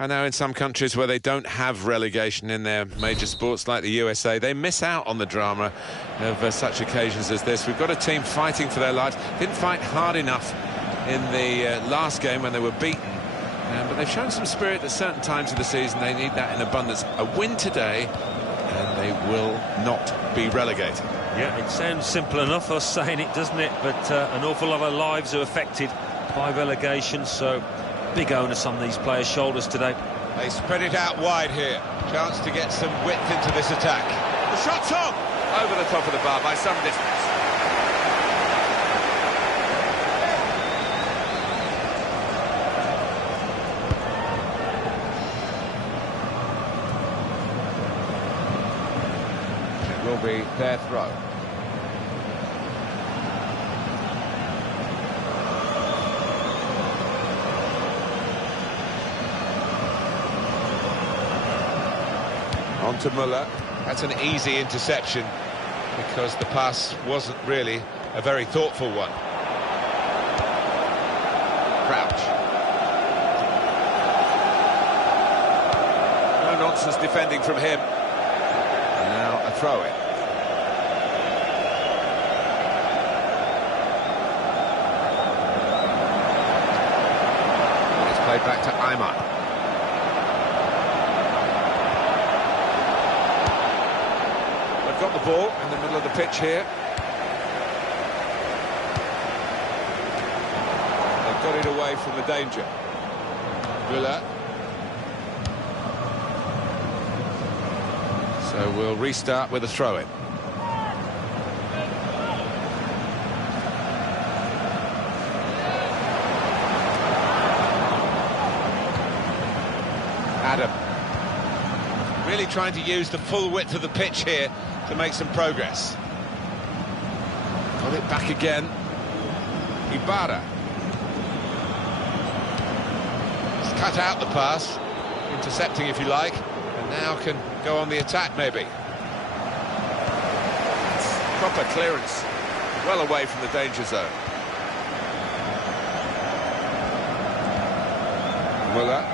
I know in some countries where they don't have relegation in their major sports, like the USA, they miss out on the drama of such occasions as this. We've got a team fighting for their lives. Didn't fight hard enough in the last game when they were beaten, but they've shown some spirit at certain times of the season. They need that in abundance. A win today, and they will not be relegated. Yeah, it sounds simple enough, us saying it, doesn't it? But an awful lot of lives are affected by relegation, so big onus on these players' shoulders today. They spread it out wide here. Chance to get some width into this attack. The shot's on! Over the top of the bar by some distance. It will be their throw. On to Müller. That's an easy interception because the pass wasn't really a very thoughtful one. Crouch. No nonsense defending from him. Now a throw-in. It's played back to Aymar. Got the ball in the middle of the pitch here. They've got it away from the danger. Müller. So we'll restart with a throw-in. Adam. Really trying to use the full width of the pitch here to make some progress. Got it back again. Ibarra. He's cut out the pass, intercepting if you like, and now can go on the attack maybe. Proper clearance, well away from the danger zone. Müller.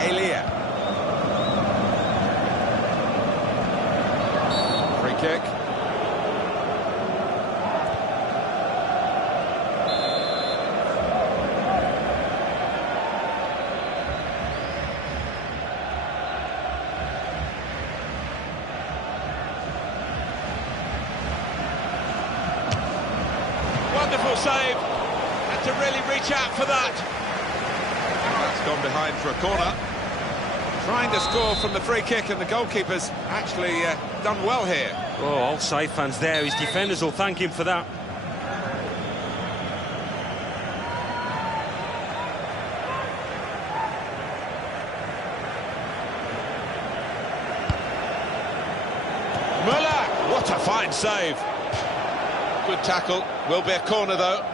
Elia. Kick. Wonderful save, and to really reach out for that. That's gone behind for a corner. Trying to score from the free kick, and the goalkeeper's actually done well here. Oh, all side fans there. His defenders will thank him for that. Müller, what a fine save. Good tackle, will be a corner though.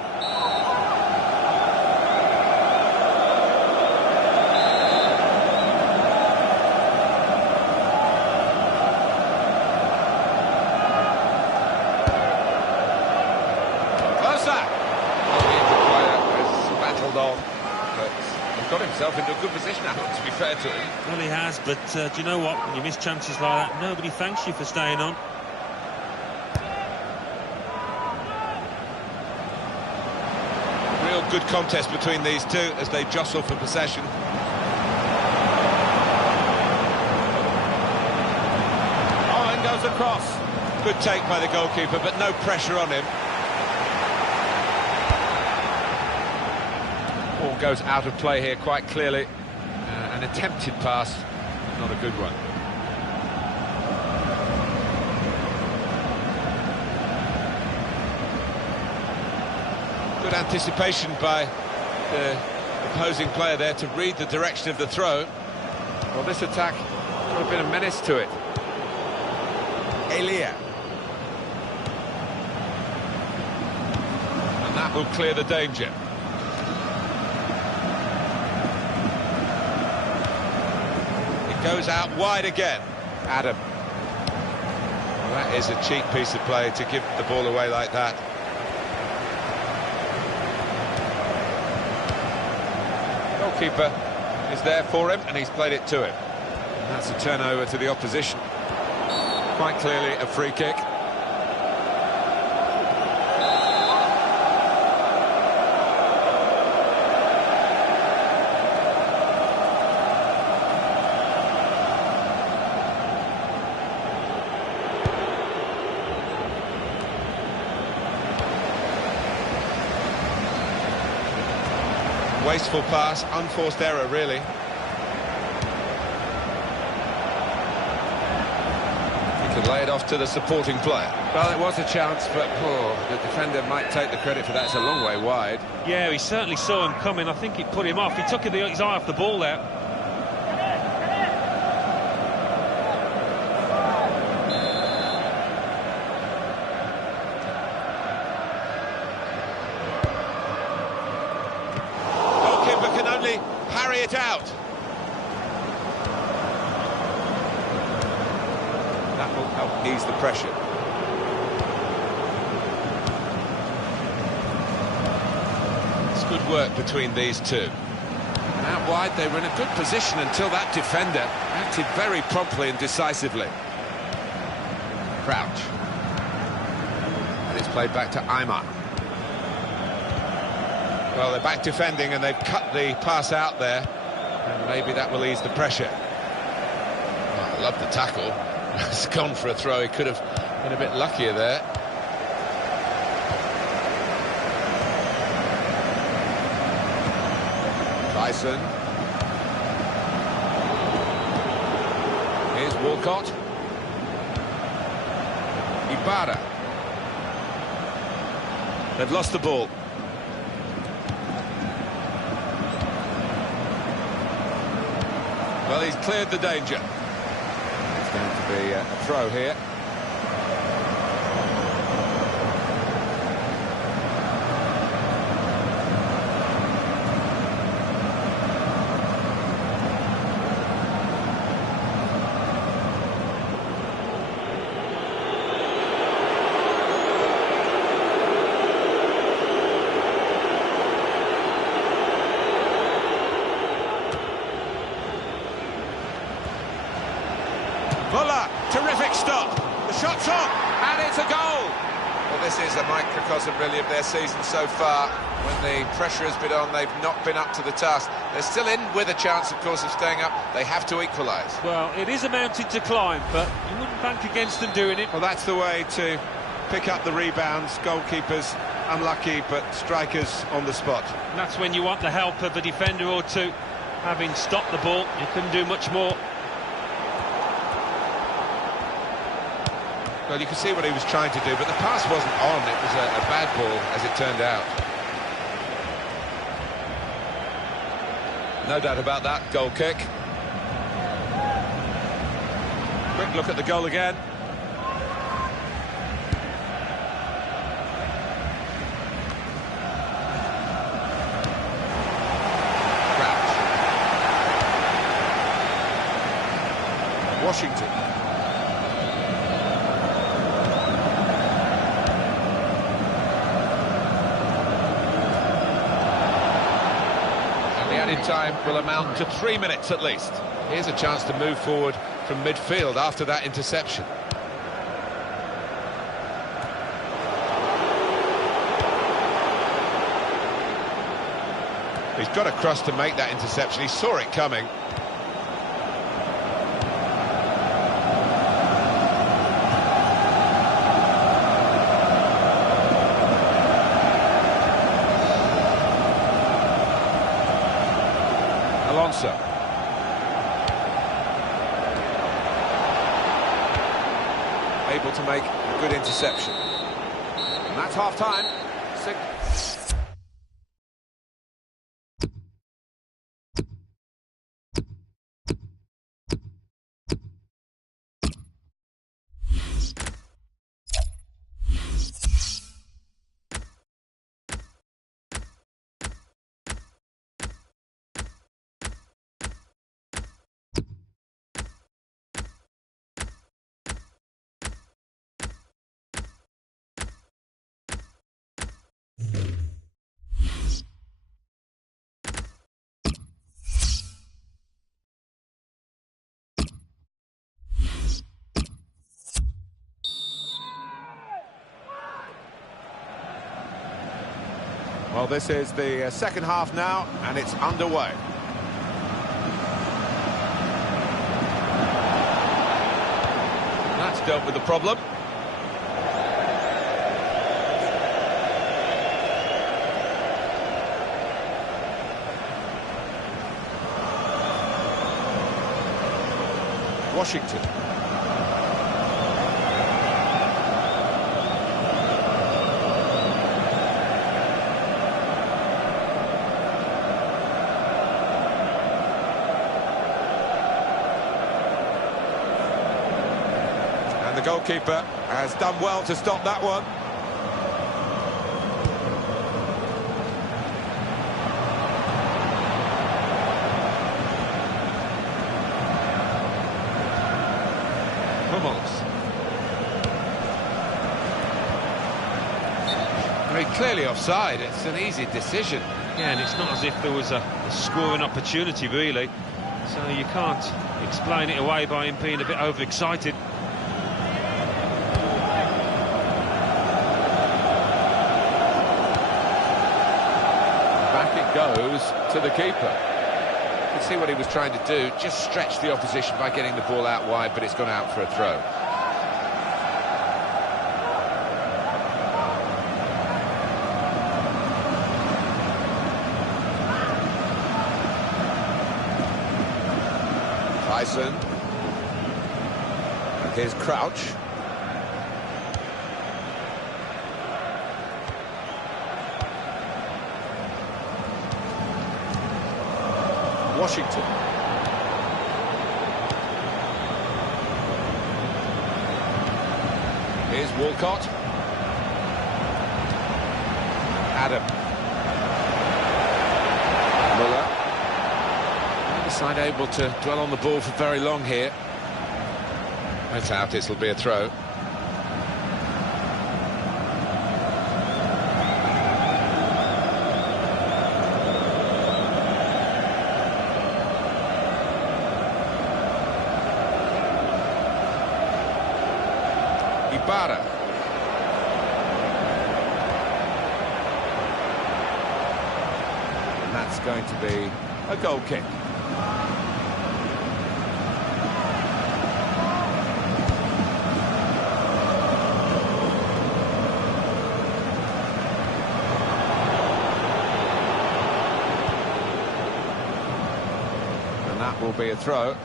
Got himself into a good position, to be fair to him. Well, he has, but do you know what? When you miss chances like that, nobody thanks you for staying on. Real good contest between these two as they jostle for possession. Oh, in goes the cross. Good take by the goalkeeper, but no pressure on him. Ball goes out of play here quite clearly. An attempted pass, not a good one. Good anticipation by the opposing player there to read the direction of the throw. Well, this attack got a bit of menace to it. Elia. And that will clear the danger. Goes out wide again. Adam. Well, that is a cheap piece of play to give the ball away like that. Goalkeeper is there for him, and he's played it to him. And that's a turnover to the opposition. Quite clearly a free kick. Wasteful pass, unforced error, really. He could lay it off to the supporting player. Well, it was a chance, but the defender might take the credit for that. It's a long way wide. Yeah, he certainly saw him coming. I think it put him off. He took his eye off the ball there. Parry it out. That will help ease the pressure. It's good work between these two. And out wide, they were in a good position until that defender acted very promptly and decisively. Crouch. And it's played back to Aymar. Well, they're back defending and they've cut the pass out there. And maybe that will ease the pressure. Oh, I love the tackle. It's gone for a throw. He could have been a bit luckier there. Tyson. Here's Walcott. Ibarra. They've lost the ball. Well, he's cleared the danger. It's going to be a throw here. Voila! Terrific stop. The shot's on, and it's a goal. Well, this is a microcosm, really, of their season so far. When the pressure has been on, they've not been up to the task. They're still in with a chance, of course, of staying up. They have to equalise. Well, it is a mountain to climb, but you wouldn't bank against them doing it. Well, that's the way to pick up the rebounds. Goalkeepers unlucky, but strikers on the spot. And that's when you want the help of a defender or two. Having stopped the ball, you couldn't do much more. Well, you can see what he was trying to do, but the pass wasn't on. It was a bad ball, as it turned out. No doubt about that goal kick. Quick look at the goal again. Crouch. Washington. Time will amount to 3 minutes at least. Here's a chance to move forward from midfield after that interception. He's got across to make that interception. He saw it coming. Alonso. Able to make a good interception. And that's half-time. Well, this is the second half now, and it's underway. That's dealt with the problem. Washington. And the goalkeeper has done well to stop that one. Very clearly offside. It's an easy decision. Yeah, and it's not as if there was a scoring opportunity, really. So you can't explain it away by him being a bit overexcited. Back it goes to the keeper. You can see what he was trying to do, just stretch the opposition by getting the ball out wide, but it's gone out for a throw. Tyson. And here's Crouch. Washington. Here's Walcott. Adam. Muller. Neither side able to dwell on the ball for very long here. That's out, this will be a throw. Ibarra. And that's going to be a goal kick. And that will be a throw.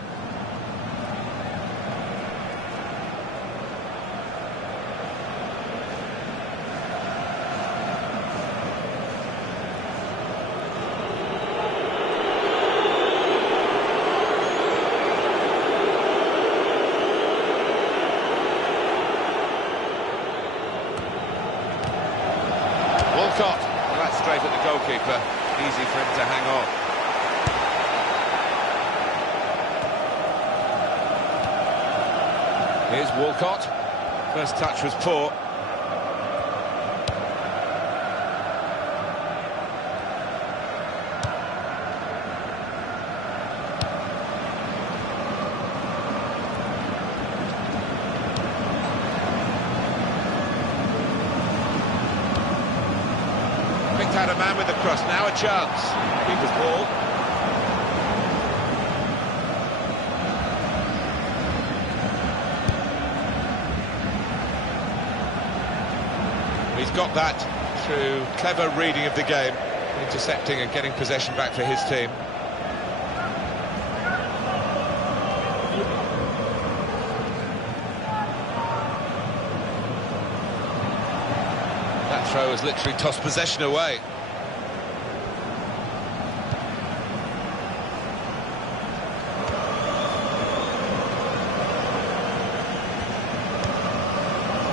Walcott, well, that's straight at the goalkeeper. Easy for him to hang on. Here's Walcott. First touch was poor. Had a man with the cross, now a chance. Keeper's ball. He's got that through clever reading of the game, intercepting and getting possession back for his team. That throw has literally tossed possession away.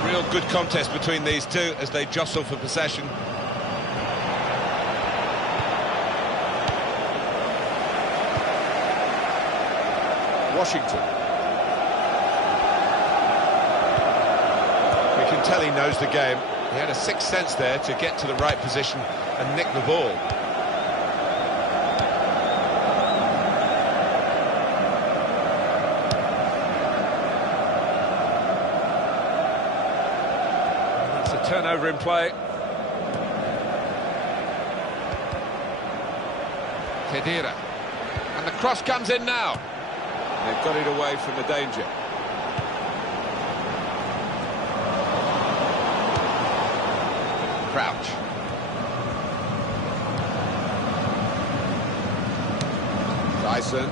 Real good contest between these two as they jostle for possession. Washington. We can tell he knows the game. He had a sixth sense there to get to the right position and nick the ball. That's a turnover in play. Kedira. And the cross comes in now. They've got it away from the danger. Crouch. Dyson.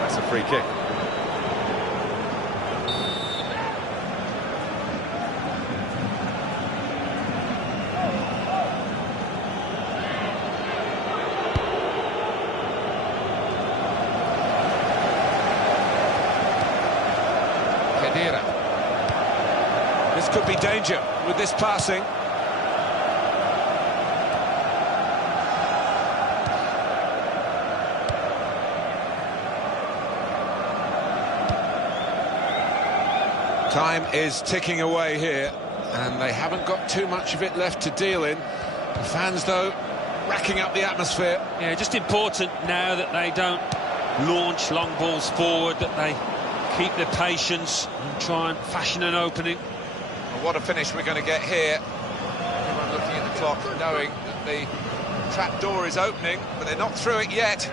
That's a free kick. This could be danger with this passing. Time is ticking away here, and they haven't got too much of it left to deal in. The fans, though, racking up the atmosphere. Yeah, just important now that they don't launch long balls forward, that they keep their patience and try and fashion an opening. Well, what a finish we're going to get here. Everyone looking at the clock, knowing that the trap door is opening, but they're not through it yet,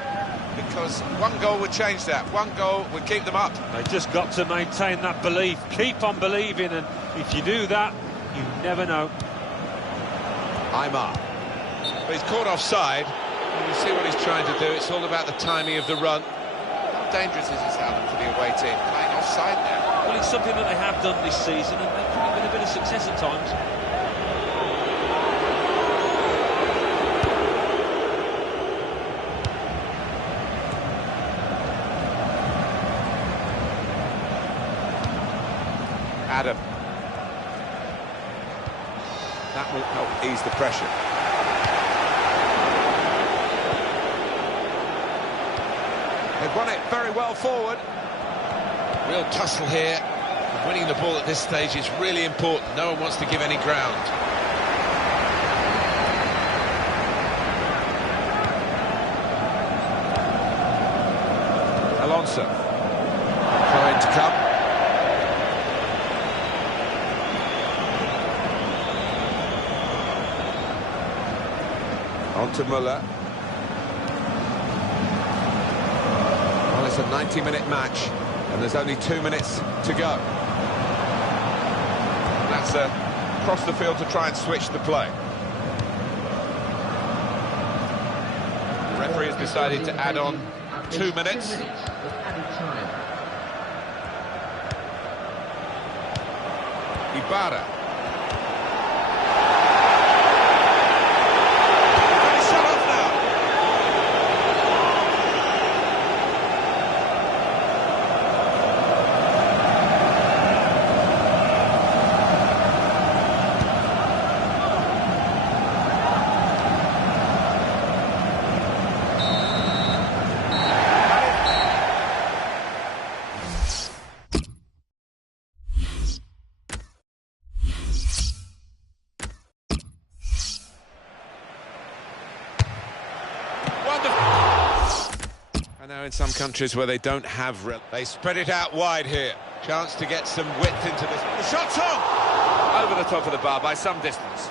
because one goal would change that. One goal would keep them up. They've just got to maintain that belief, keep on believing, and if you do that, you never know. Aymar. But he's caught offside. You see what he's trying to do. It's all about the timing of the run. How dangerous is this, Alan, for the away team? Playing offside now. Well, it's something that they have done this season, and they've probably been a bit of success at times. Adam. That will help ease the pressure. They've won it very well forward. Real tussle here. Winning the ball at this stage is really important. No one wants to give any ground. Alonso. Trying to come. On to Muller. Well, it's a 90-minute match, and there's only 2 minutes to go. That's across the field to try and switch the play. The referee has decided to add on 2 minutes. Ibarra. I know in some countries where they don't have... They spread it out wide here. Chance to get some width into this. The shot's on! Over the top of the bar by some distance.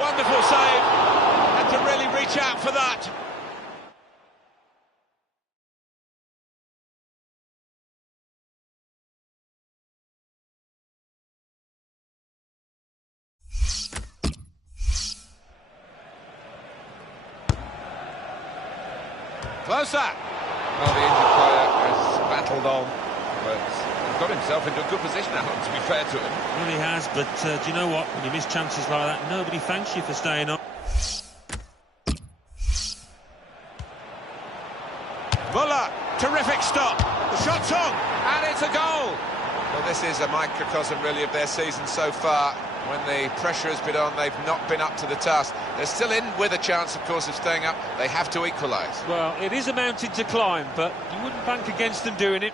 Wonderful save. Had to really reach out for that. Closer! Well, the injured player has battled on, but he's got himself into a good position, Alan, to be fair to him. Well, he has, but do you know what? When you miss chances like that, nobody thanks you for staying on. Muller, terrific stop. The shot's on, and it's a goal. Well, this is a microcosm, really, of their season so far. When the pressure has been on, they've not been up to the task. They're still in with a chance, of course, of staying up. They have to equalise. Well, it is a mountain to climb, but you wouldn't bank against them doing it.